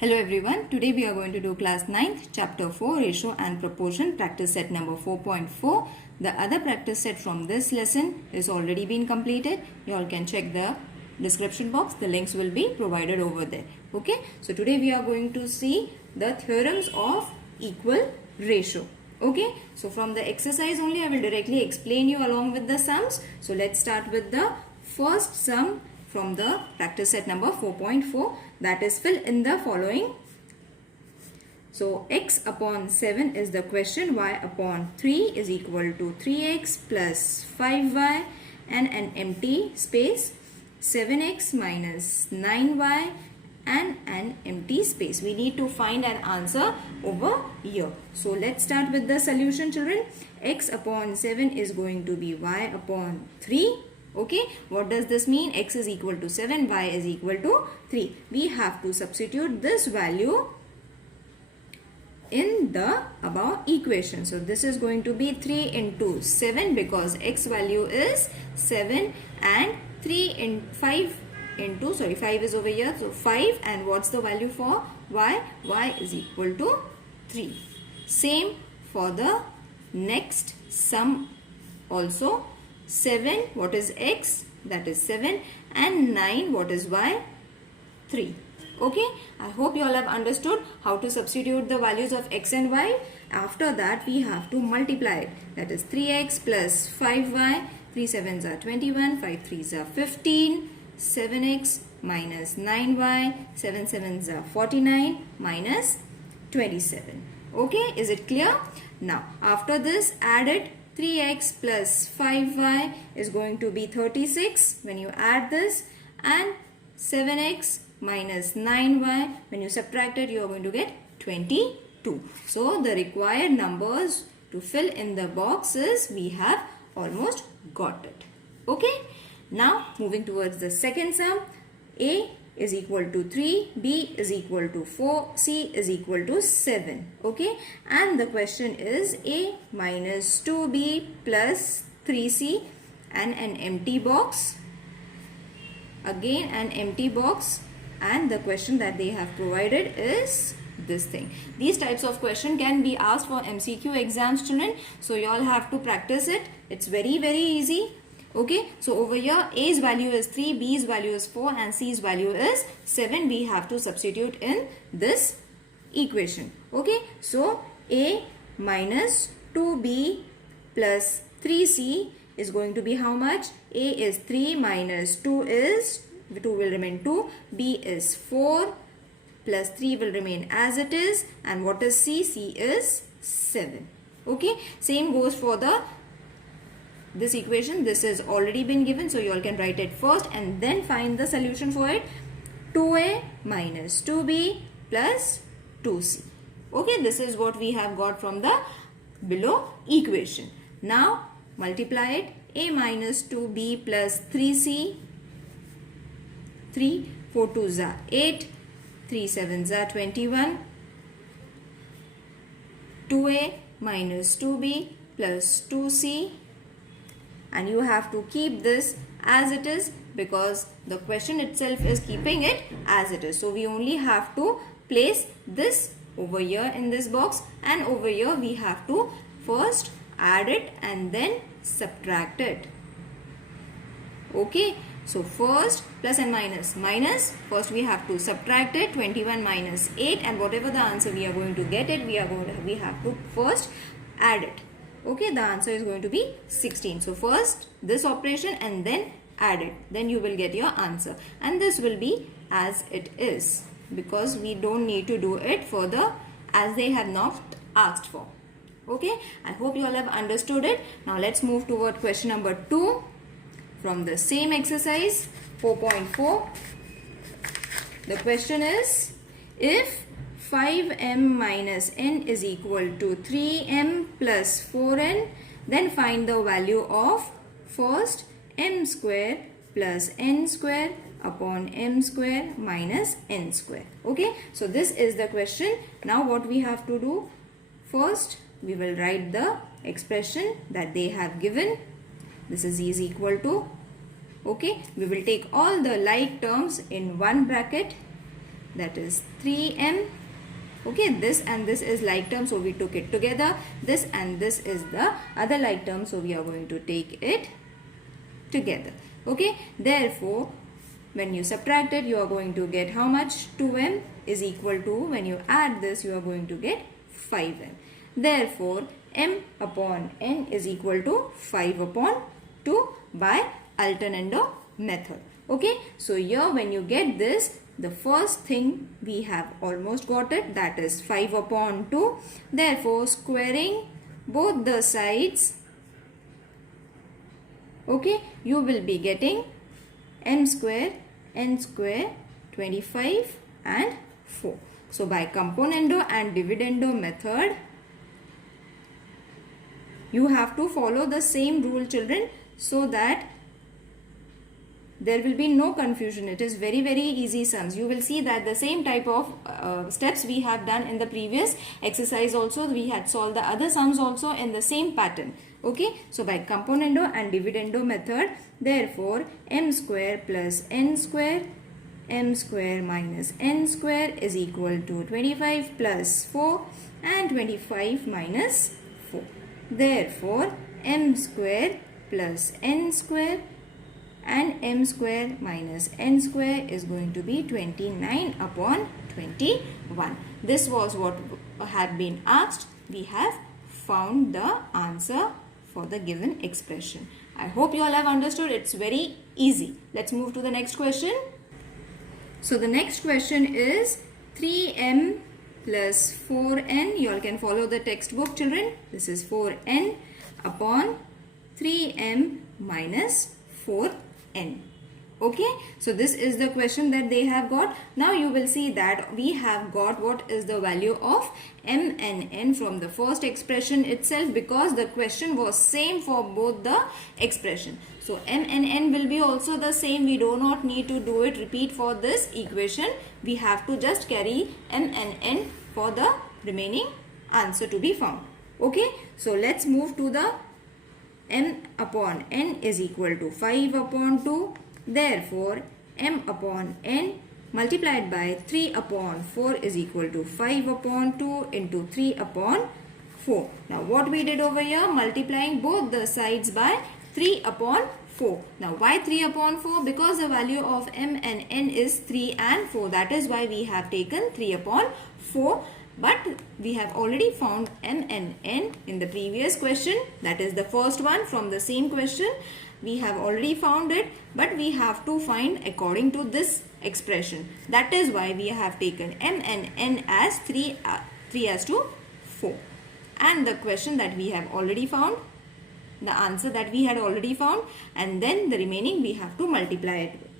Hello everyone, today we are going to do class 9th chapter 4 ratio and proportion practice set number 4.4. The other practice set from this lesson is already been completed. You all can check the description box, the links will be provided over there. Okay, so today we are going to see the theorems of equal ratio. Okay, so from the exercise only I will directly explain you along with the sums. So let's start with the first sum from the practice set number 4.4, that is fill in the following. So x upon 7 is the question, y upon 3 is equal to 3x plus 5y and an empty space, 7x minus 9y and an empty space. We need to find an answer over here. So let's start with the solution, children. X upon 7 is going to be y upon 3. Okay, what does this mean? X is equal to 7, y is equal to 3. We have to substitute this value in the above equation. So this is going to be 3 into 7 because x value is 7 and 5 is over here. So 5, and what's the value for y? Y is equal to 3. Same for the next sum also. 7, what is x? That is 7, and 9, what is y? 3. Okay, I hope you all have understood how to substitute the values of x and y. After that, we have to multiply it. That is 3x plus 5y. 3 7s are 21, 5 3s are 15, 7x minus 9y, 7 7s are 49 minus 27. Okay, is it clear? Now, after this, add it. 3x plus 5y is going to be 36 when you add this, and 7x minus 9y, when you subtract it, you are going to get 22. So the required numbers to fill in the boxes, we have almost got it. Okay, now moving towards the second sum. A is equal to 3, B is equal to 4, C is equal to 7. Okay, and the question is A minus 2B plus 3C and an empty box. Again an empty box, and the question that they have provided is this thing. These types of question can be asked for MCQ exams, children. So you all have to practice it. It's very easy. Okay, so over here A's value is 3, B's value is 4 and C's value is 7. We have to substitute in this equation. Okay, so A minus 2B plus 3C is going to be how much? A is 3 minus 2 is, 2 will remain 2, B is 4 plus 3 will remain as it is, and what is C? C is 7. Okay, same goes for this equation. This has already been given, so you all can write it first and then find the solution for it. 2a minus 2b plus 2c. Okay, this is what we have got from the below equation. Now multiply it. A minus 2b plus 3c. 3, 4 2s are 8, 3 7s are 21. 2a minus 2b plus 2c, and you have to keep this as it is because the question itself is keeping it as it is. So we only have to place this over here in this box, and over here we have to first add it and then subtract it. Okay, so first plus and minus, first we have to subtract it. 21 minus 8, and whatever the answer we are going to get it, we have to first add it. Okay, the answer is going to be 16. So first this operation and then add it. Then you will get your answer. And this will be as it is because we don't need to do it further as they have not asked for. Okay, I hope you all have understood it. Now let's move toward question number 2 from the same exercise 4.4. The question is, if 5m minus n is equal to 3m plus 4n, then find the value of first m square plus n square upon m square minus n square. Okay, so this is the question. Now what we have to do? First we will write the expression that they have given. This is equal to, okay, we will take all the like terms in one bracket that is 3m. Okay, this and this is like term, so we took it together. This and this is the other like term, so we are going to take it together. Okay, therefore when you subtract it, you are going to get how much? 2m is equal to, when you add this, you are going to get 5m. Therefore m upon n is equal to 5 upon 2 by Altenando method. Okay, so here when you get this, the first thing we have almost got it, that is 5 upon 2. Therefore squaring both the sides, okay, you will be getting m square, n square, 25 and 4. So by componendo and dividendo method, you have to follow the same rule, children, so that there will be no confusion. It is very easy sums. You will see that the same type of steps we have done in the previous exercise also. We had solved the other sums also in the same pattern. Okay, so by componendo and dividendo method, therefore m square plus n square, m square minus n square is equal to 25 plus 4 and 25 minus 4. Therefore m square plus n square and m square minus n square is going to be 29 upon 21. This was what had been asked. We have found the answer for the given expression. I hope you all have understood. It's very easy. Let's move to the next question. So the next question is 3m plus 4n. You all can follow the textbook, children. This is 4n upon 3m minus 4n. Okay, so this is the question that they have got. Now you will see that we have got what is the value of m and n from the first expression itself, because the question was same for both the expression. So m and n will be also the same. We do not need to do it repeat for this equation. We have to just carry m and n for the remaining answer to be found. Okay, so let's move to the m upon n is equal to 5 upon 2. Therefore, m upon n multiplied by 3 upon 4 is equal to 5 upon 2 into 3 upon 4. Now, what we did over here? Multiplying both the sides by 3 upon 4. Now, why 3 upon 4? Because the value of m and n is 3 and 4. That is why we have taken 3 upon 4. But we have already found m and n in the previous question. That is the first one from the same question. We have already found it, but we have to find according to this expression. That is why we have taken m and n as 3 as to 4. And the question that we have already found, the answer that we had already found, and then the remaining we have to multiply it with.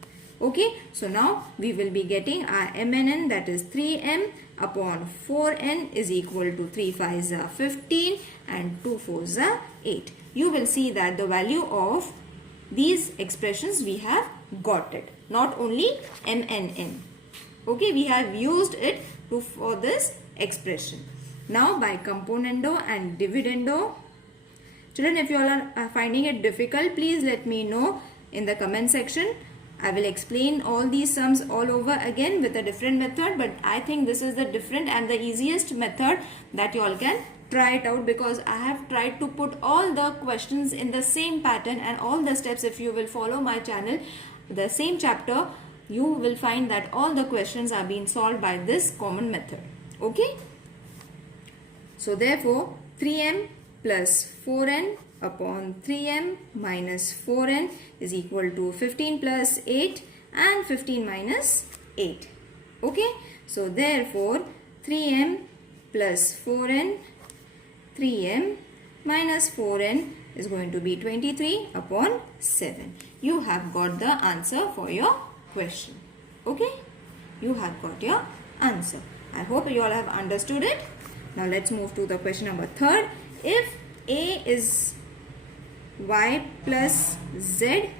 Okay, so now we will be getting our m and n, that is 3m upon 4n is equal to 3 5s are 15 and 2 4s are 8. You will see that the value of these expressions we have got it. Not only m and n. Okay, we have used it for this expression. Now by componendo and dividendo. Children, if you all are finding it difficult, please let me know in the comment section. I will explain all these sums all over again with a different method, but I think this is the different and the easiest method that you all can try it out, because I have tried to put all the questions in the same pattern and all the steps. If you will follow my channel, the same chapter, you will find that all the questions are being solved by this common method. Okay. So therefore 3m plus 4n upon 3m minus 4n is equal to 15 plus 8 and 15 minus 8. Okay. So therefore 3m plus 4n, 3m minus 4n is going to be 23 upon 7. You have got the answer for your question. Okay. You have got your answer. I hope you all have understood it. Now let's move to the question number 3rd. If A is y plus z,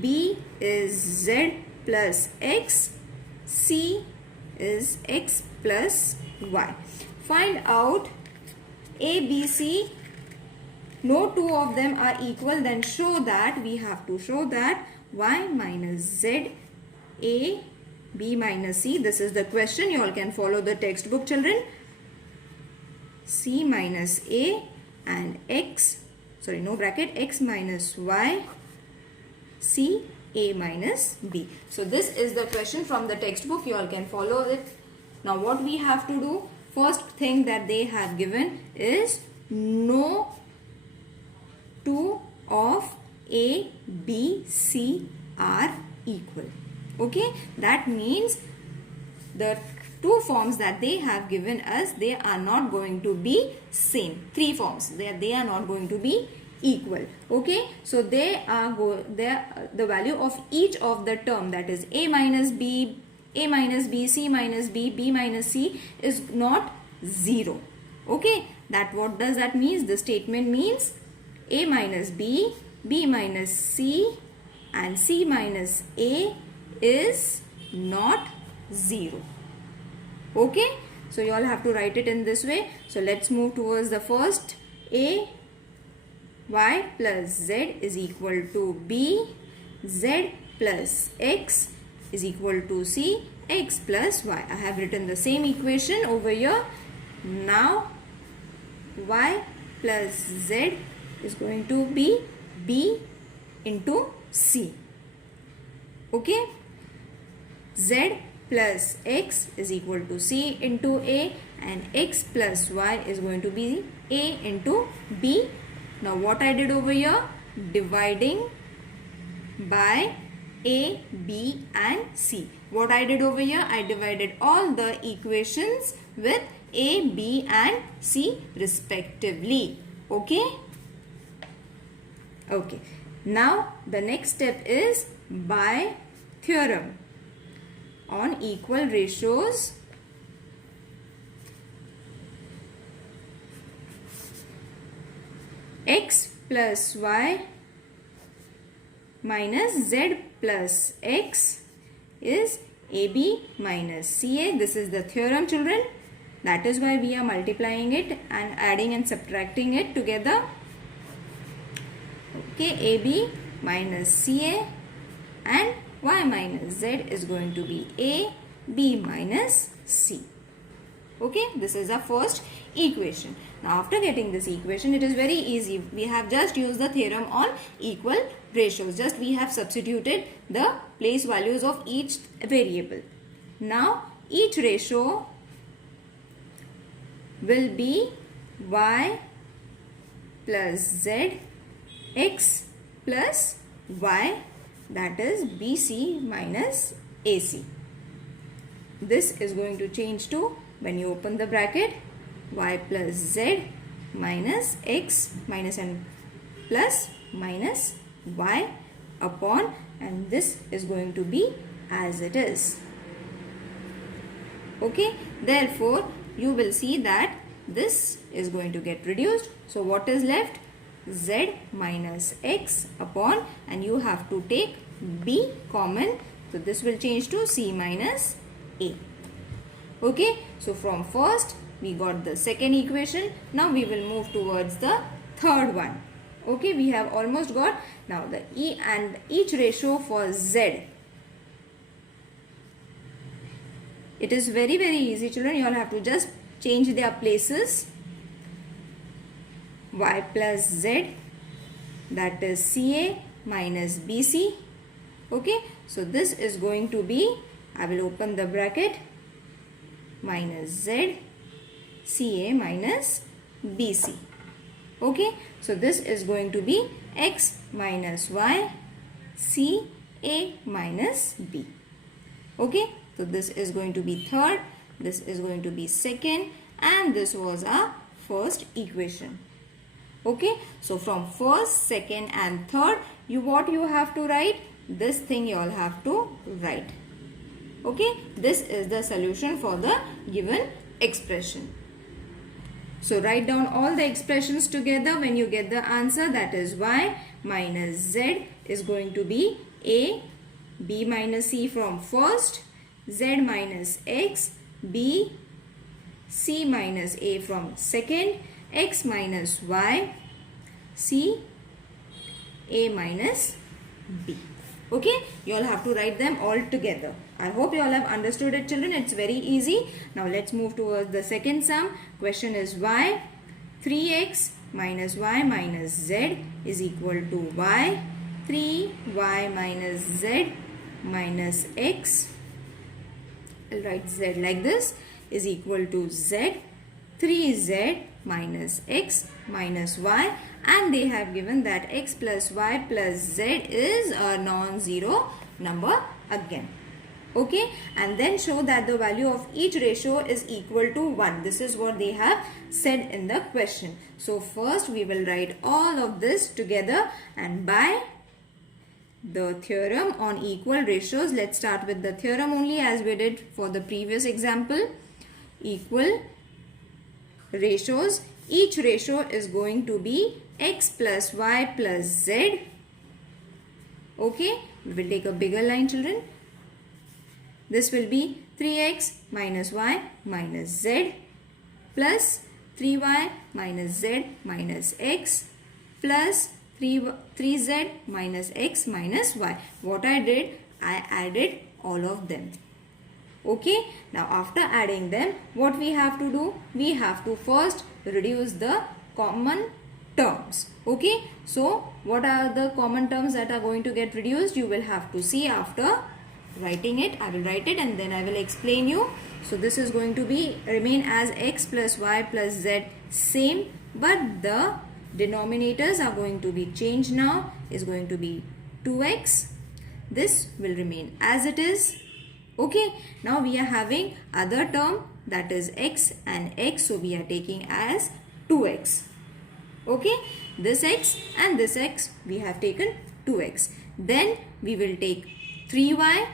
B is z plus x, C is x plus y. Find out A, B, C. No two of them are equal, then show that, we have to show that y minus z A B minus C. This is the question. You all can follow the textbook, children. C minus A and X, sorry, no bracket, X minus Y, C, A minus B. So this is the question from the textbook. You all can follow it. Now what we have to do, first thing that they have given is no two of A, B, C are equal. Okay, that means the two forms that they have given us, they are not going to be same. Three forms, they are not going to be equal. Okay, so the value of each of the term, that is A minus B, C minus B, B minus C, is not 0. Okay, that what does that mean? The statement means A minus B, B minus C and C minus A is not 0. Okay, so you all have to write it in this way. So let's move towards the first. A Y plus Z is equal to B, Z plus X is equal to C, X plus Y. I have written the same equation over here. Now Y plus Z is going to be B into C. Okay, Z plus X is equal to C into A, and X plus Y is going to be A into B. Now what I did over here, dividing by A, B and C. What I did over here, I divided all the equations with A, B and C respectively. Okay. Okay. Now the next step is by theorem on equal ratios. X plus Y minus Z plus X is AB minus CA. This is the theorem, children. That is why we are multiplying it and adding and subtracting it together. Okay, AB minus CA and Y minus Z is going to be A, B minus C. Okay, this is our first equation. Now after getting this equation, it is very easy. We have just used the theorem on equal ratios. Just we have substituted the place values of each variable. Now each ratio will be Y plus Z, X plus Y, that is BC minus AC. This is going to change to, when you open the bracket, Y plus Z minus X minus and plus minus Y upon, and this is going to be as it is. Okay, therefore you will see that this is going to get reduced. So what is left? Z minus X upon, and you have to take B common. So this will change to C minus A. Okay, so from first we got the second equation. Now we will move towards the third one. Okay, we have almost got now the E and each ratio for Z. It is very easy, children. You all have to just change their places. Y plus Z, that is CA minus BC. Okay, so this is going to be, I will open the bracket, minus Z CA minus BC. Okay, so this is going to be X minus Y CA minus B. Okay, so this is going to be third, this is going to be second, and this was our first equation. Okay, so from first, second and third, what you have to write? This thing you all have to write. Okay, this is the solution for the given expression. So write down all the expressions together when you get the answer, that is Y minus Z is going to be A, B minus C from first, Z minus X, B, C minus A from second, X minus Y, C, A minus B. Okay, you all have to write them all together. I hope you all have understood it, children. It's very easy. Now let's move towards the second sum. Question is y. 3x minus y minus z is equal to y. 3y minus z minus x. I'll write z like this, is equal to z. 3z minus x minus y, and they have given that x plus y plus z is a non-zero number again. Okay, and then show that the value of each ratio is equal to 1. This is what they have said in the question. So first we will write all of this together, and by the theorem on equal ratios, let's start with the theorem only as we did for the previous example. Equal ratios, each ratio is going to be x plus y plus z. Okay, we will take a bigger line, children. This will be 3x minus y minus z plus 3y minus z minus x plus 3z minus x minus y. What I did, I added all of them. Okay, now after adding them, what we have to do? We have to first reduce the common terms. Okay, so what are the common terms that are going to get reduced? You will have to see after writing it. I will write it and then I will explain you. So this is going to be remain as x plus y plus z same, but the denominators are going to be changed now. Is going to be 2x. This will remain as it is. Okay, now we are having other term, that is x and x, so we are taking as 2x. Okay, this x and this x we have taken 2x. Then we will take 3y.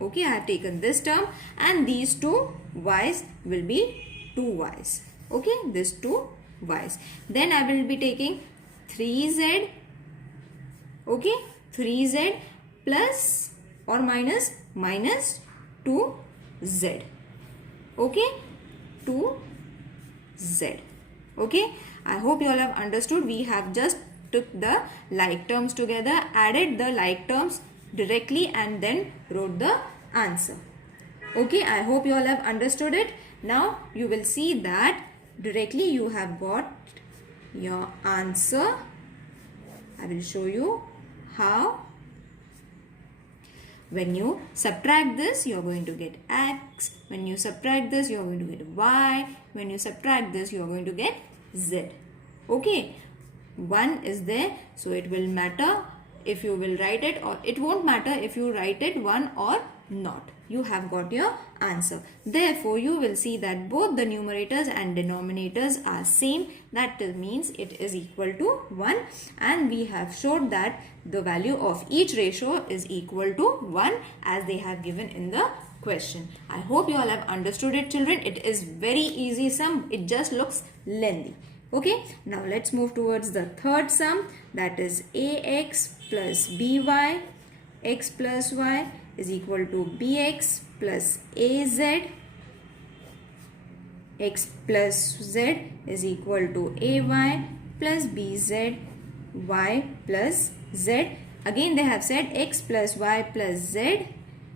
Okay, I have taken this term, and these two y's will be 2y's. Okay, this 2 y's. Then I will be taking 3z. Okay, 3z plus or minus 2z. Okay, 2z. Okay, I hope you all have understood. We have just took the like terms together, added the like terms directly, and then wrote the answer. Okay, I hope you all have understood it. Now you will see that directly you have got your answer. I will show you how. When you subtract this, you are going to get x. When you subtract this, you are going to get y. When you subtract this, you are going to get z. Okay, 1 is there, so it will matter if you will write it, or it won't matter if you write it 1 or not. You have got your answer. Therefore, you will see that both the numerators and denominators are same. That means it is equal to 1, and we have showed that the value of each ratio is equal to 1 as they have given in the question. I hope you all have understood it, children. It is very easy sum. It just looks lengthy. Okay, now let's move towards the third sum, that is ax plus by. X plus y is equal to bx plus az. X plus z is equal to ay plus bz y plus z. Again they have said x plus y plus z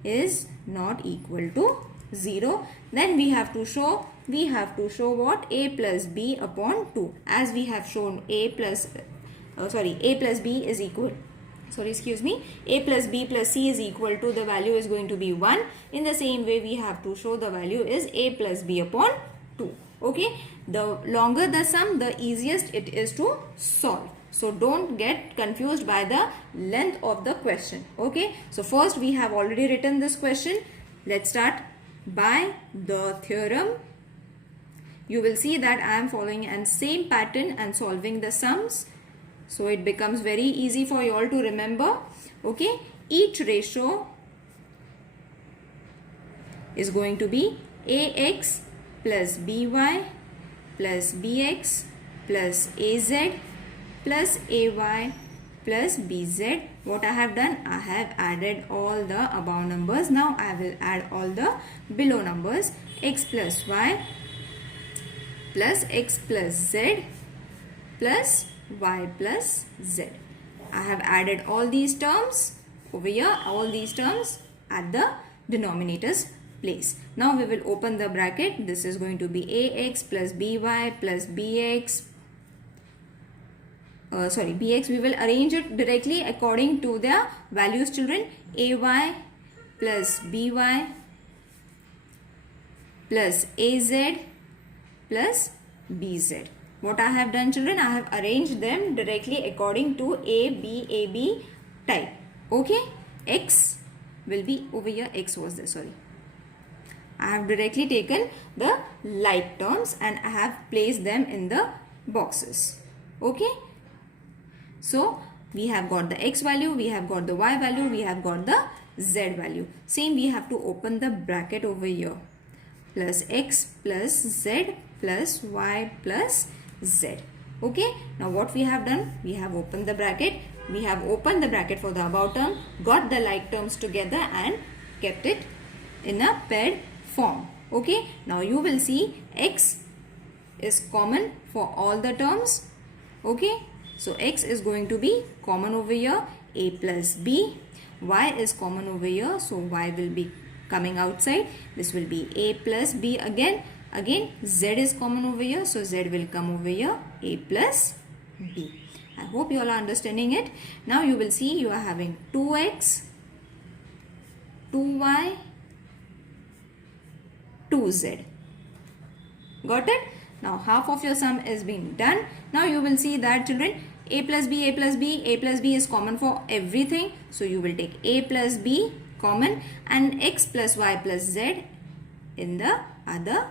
is not equal to 0. Then we have to show what? A plus b upon 2. As we have shown a plus b is equal, a plus b plus c is equal to, the value is going to be 1. In the same way, we have to show the value is a plus b upon 2. Okay, the longer the sum, the easiest it is to solve. So don't get confused by the length of the question. Okay, so first we have already written this question. Let's start by the theorem. You will see that I am following an same pattern and solving the sums. So it becomes very easy for you all to remember. Okay, each ratio is going to be ax plus by plus bx plus az plus ay plus bz. What I have done, I have added all the above numbers. Now I will add all the below numbers. X plus y plus x plus z plus y plus z. I have added all these terms over here, all these terms at the denominator's place. Now we will open the bracket. This is going to be ax plus by plus bx. Bx, we will arrange it directly according to their values, children. Ay plus by plus az plus bz. What I have done, children, I have arranged them directly according to AB type. Okay, x will be over here. X was there, sorry. I have directly taken the like terms and I have placed them in the boxes. Okay. So we have got the x value, we have got the y value, we have got the z value. Same, we have to open the bracket over here. Plus x plus z plus y plus z. Okay. Now what we have done? We have opened the bracket. We have opened the bracket for the above term, got the like terms together and kept it in a paired form. Okay. Now you will see x is common for all the terms. Okay. So x is going to be common over here, a plus b. Y is common over here, so y will be coming outside. This will be a plus b again. Again, z is common over here, so z will come over here, a plus b. I hope you all are understanding it. Now you will see you are having 2x, 2y, 2z. Got it? Now half of your sum is being done. Now you will see that, children, a plus b, a plus b, a plus b is common for everything. So you will take a plus b common and x plus y plus z in the other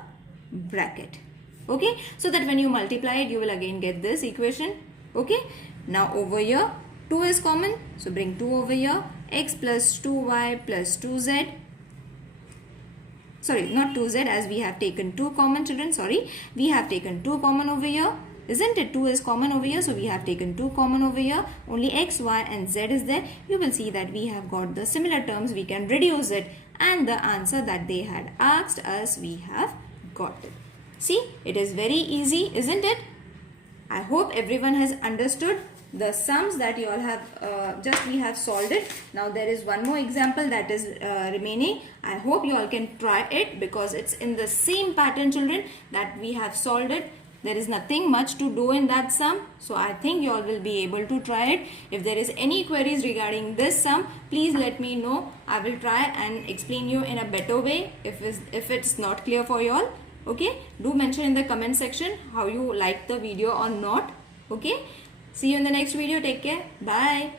bracket. Okay, so that when you multiply it, you will again get this equation. Okay, now over here 2 is common, so bring 2 over here. X plus 2y plus 2z. Sorry, not 2z, as we have taken 2 common, children. Sorry, we have taken 2 common over here. Isn't it? 2 is common over here, so we have taken 2 common over here. Only x, y and z is there. You will see that we have got the similar terms. We can reduce it and the answer that they had asked us, we have got it. See, it is very easy, isn't it? I hope everyone has understood the sums that you all have we have solved it. Now there is one more example that is remaining. I hope you all can try it because it's in the same pattern, children, that we have solved it. There is nothing much to do in that sum, so I think you all will be able to try it. If there is any queries regarding this sum, please let me know. I will try and explain you in a better way if it's not clear for you all. Okay, do mention in the comment section how you like the video or not. Okay, see you in the next video. Take care. Bye.